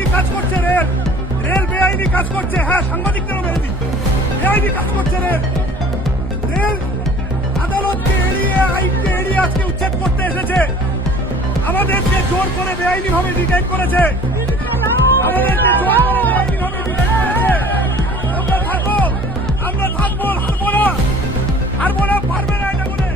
বেআইনি কাজ করছে রেল, রেল বেআইনি কাজ করছে। হ্যাঁ, সাংবাদিকদেরও মেরে দিই, বেআইনি কাজ করছে রেল। রেল আদালতকে এড়িয়ে, আইনকে এড়িয়ে আজকে উচ্ছেদ করতে এসেছে। আমাদেরকে জোর করে বেআইনি ভাবে ডিটেইন করেছে, আমাদেরকে জোর করে বেআইনি ভাবে ডিটেইন করেছে। আমরা থাকবো, হারবো না, পারবে না এটা করে।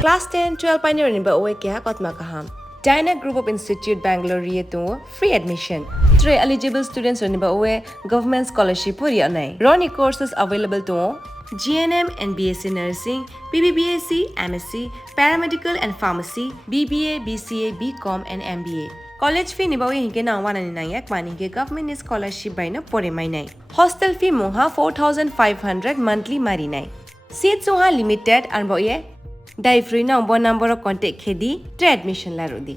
Class 10, 12 pioneer ni ba owe kya kotma kaham. Dyna Group of Institute Bangalore ye to free admission. 3 eligible students ni ba owe government scholarship puri anai. Roni courses available to GNM and BSc Nursing, BBBSc, MSc, Paramedical and Pharmacy, BBA, BCA, BCom and MBA. College fee ni ba owe hinke na wana ni na yak mani ke government scholarship by na pore mai nai. Hostel fee moha 4500 monthly mari nai. Seats oha limited and ba oye Dai free na number contact khedi admission la rodi.